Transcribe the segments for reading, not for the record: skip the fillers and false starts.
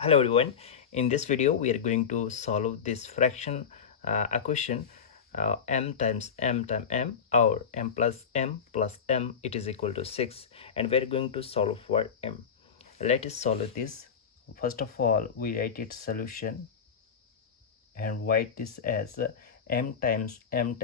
Hello everyone. In this video we are going to solve this fraction equation m times m or m plus m it is equal to 6, and we are going to solve for m. Let us solve this. First of all, we write its solution and write this as m times m.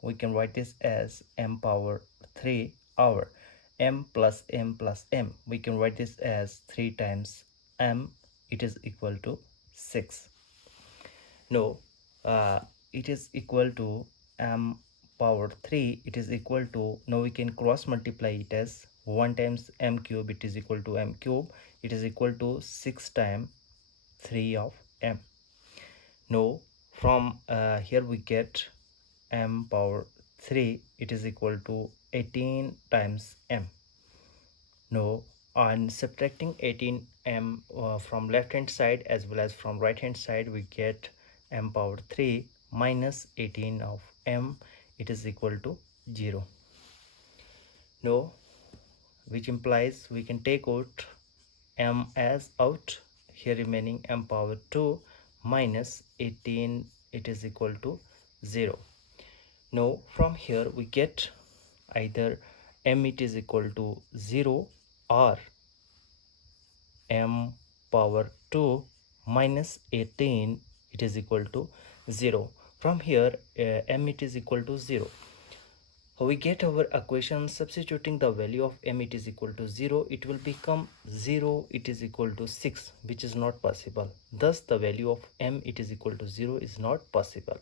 We can write this as m power 3 or m plus m. We can write this as 3 times m, it is equal to 6. No, it is equal to m power 3, it is equal to, now we can cross multiply it as 1 times m cube, it is equal to m cube, it is equal to 6 times 3 of m. Now from here we get m power 3, it is equal to 18 times m. Now on subtracting 18m from left hand side as well as from right hand side, we get m power 3 minus 18 of m, it is equal to 0. Now which implies we can take out m as out, here remaining m power 2 minus 18, it is equal to 0. Now from here we get either m it is equal to 0 or m power 2 minus 18 it is equal to 0. From here m it is equal to 0. We get our equation. Substituting the value of m it is equal to 0, it will become 0 it is equal to 6, which is not possible. Thus the value of m it is equal to 0 is not possible.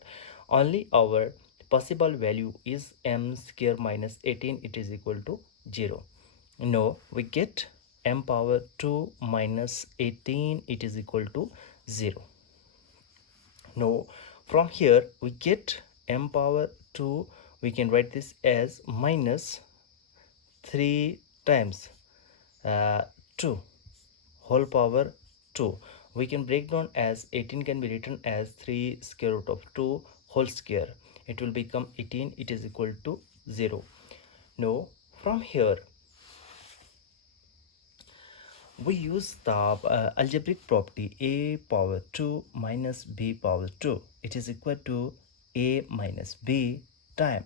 Only our possible value is m square minus 18, it is equal to 0. Now we get m power 2 minus 18, it is equal to 0. Now from here we get m power 2, we can write this as minus 3 times 2 whole power 2. We can break down as 18 can be written as 3 square root of 2 whole square. It will become 18, it is equal to 0. Now from here we use the algebraic property a power 2 minus b power 2, it is equal to a minus b times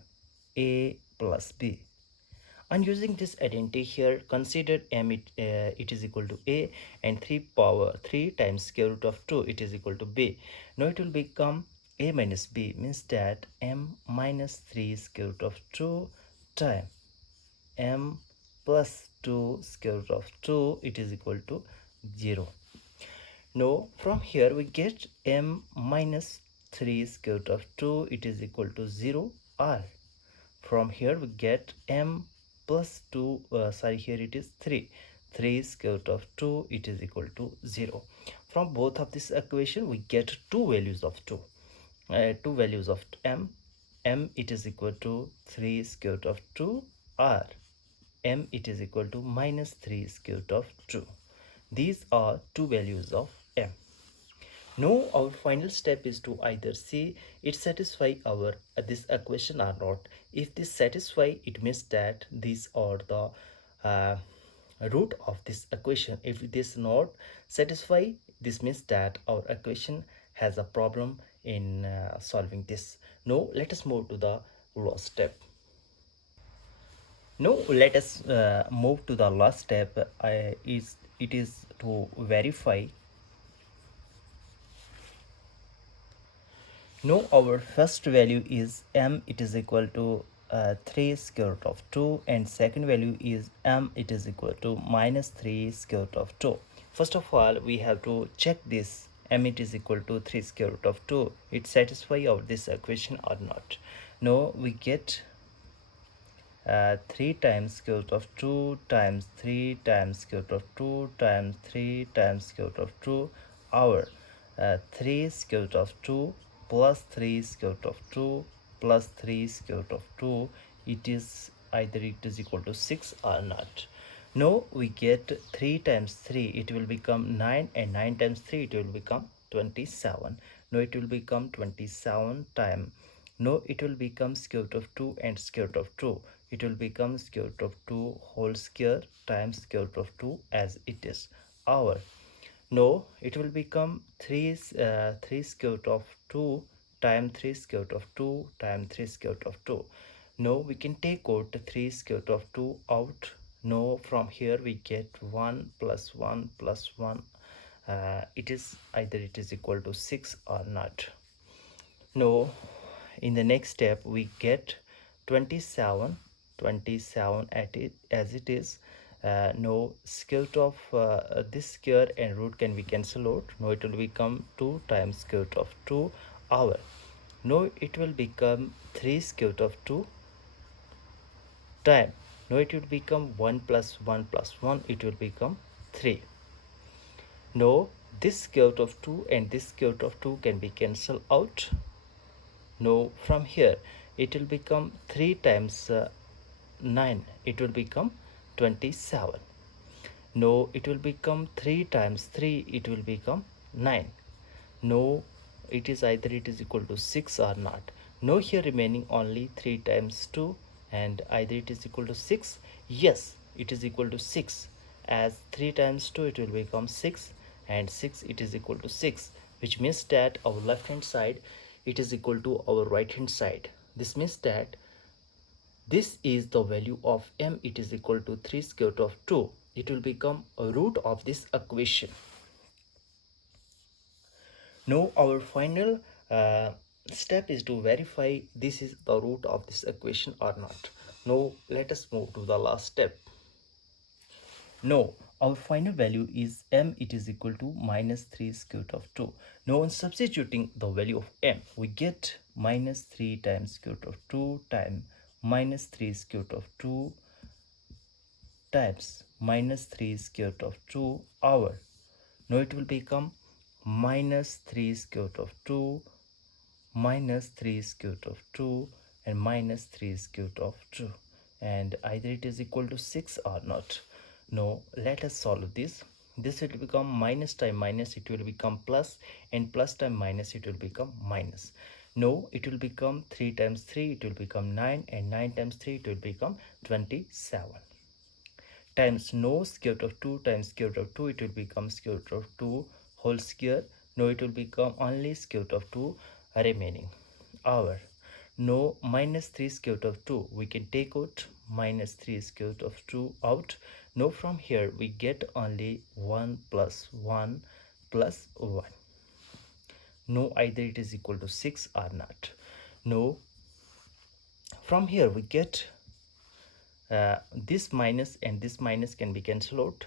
a plus b. And using this identity here, consider m it is equal to a, and 3 power 3 times square root of 2, it is equal to b. Now it will become a minus b, means that m minus 3 square root of 2 times m plus 2 square root of 2, it is equal to 0. Now from here we get m minus 3 square root of 2, it is equal to 0, or from here we get m plus 2 here it is 3 square root of 2, it is equal to 0. From both of this equation we get two values of two values of m it is equal to 3 square root of 2, or m it is equal to minus 3 square root of 2. These are two values of m. Now our final step is to either see it satisfy our this equation or not. If this satisfy, it means that these are the root of this equation. If this not satisfy, this means that our equation has a problem in solving this. Now let us move to the last step. Now let us move to the last step. It is to verify. Now our first value is m it is equal to 3 square root of 2, and second value is m it is equal to minus 3 square root of 2. First of all we have to check this m it is equal to 3 square root of 2, it satisfy of this equation or not. Now we get 3 times square root of 2 times 3 times square root of 2 times 3 times square root of 2, our 3 square root of 2 plus 3 square root of 2 plus 3 square root of 2, it is either it is equal to 6 or not. Now we get 3 times 3, it will become 9, and 9 times 3, it will become 27. Now it will become 27 times. Now it will become square root of 2 and square root of 2. It will become square root of 2 whole square times square root of 2 as it is. Our No, it will become 3 square root of 2 times 3 square root of 2 times 3 square root of 2. No, we can take out the 3 square root of 2 out. No, from here we get 1 plus 1 plus 1. It is either it is equal to 6 or not. No, in the next step we get 27 at it as it is. No, square root of this square and root can be cancelled out. No, it will become 2 times square root of 2 hour. No, it will become 3 square root of 2 time. No, it will become 1 plus 1 plus 1, it will become 3. No, this square root of 2 and this square root of 2 can be cancelled out. No, from here it will become 3 times 9, it will become 27. No, it will become 3 times 3, it will become 9. No, it is either it is equal to 6 or not. No, here remaining only 3 times 2 and either it is equal to 6. Yes, it is equal to 6, as 3 times 2 it will become 6 and 6 it is equal to 6, which means that our left hand side it is equal to our right hand side. This means that this is the value of m, it is equal to 3 square root of 2. It will become a root of this equation. Now our final step is to verify this is the root of this equation or not. Now let us move to the last step. Now our final value is m, it is equal to minus 3 square root of 2. Now on substituting the value of m, we get minus 3 times square root of 2 times minus 3 square root of 2 times minus 3 square root of 2 hour. Now it will become minus 3 square root of 2 minus 3 square root of 2 and minus 3 square root of 2, and either it is equal to 6 or not. Now let us solve this. This will become minus time minus, it will become plus, and plus time minus, it will become minus. No, it will become 3 times 3, it will become 9, and 9 times 3, it will become 27. Times no, square root of 2 times square root of 2, it will become square root of 2 whole square. No, it will become only square root of 2 remaining. Our no, minus 3 square root of 2, we can take out minus 3 square root of 2 out. No, from here we get only 1 plus 1 plus 1. No, either it is equal to 6 or not. No, from here we get this minus and this minus can be cancelled out.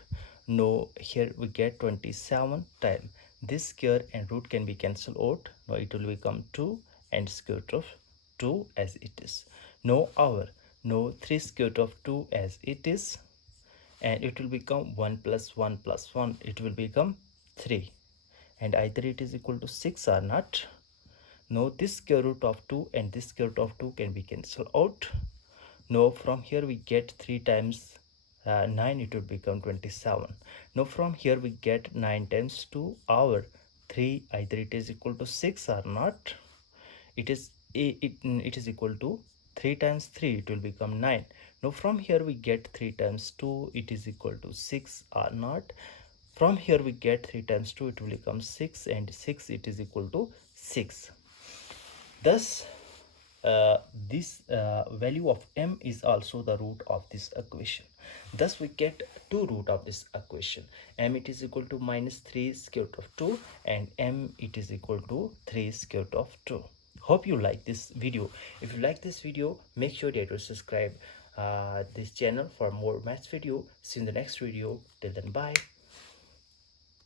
No, here we get 27 times this square and root can be cancelled out. Now it will become 2 and square root of 2 as it is. No, our no 3 square root of 2 as it is, and it will become 1 plus 1 plus 1, it will become 3, and either it is equal to 6 or not. No, this square root of 2 and this square root of 2 can be cancelled out. Now from here we get 3 times 9, it will become 27. Now from here we get 9 times 2 our 3, either it is equal to 6 or not. It is equal to 3 times 3, it will become 9. Now from here we get 3 times 2, it is equal to 6 or not. From here we get 3 times 2, it will become 6, and 6 it is equal to 6. Thus this value of m is also the root of this equation. Thus we get two root of this equation. M it is equal to minus 3 square root of 2 and m it is equal to 3 square root of 2. Hope you like this video. If you like this video, make sure that you subscribe this channel for more maths video. See you in the next video. Till then, bye.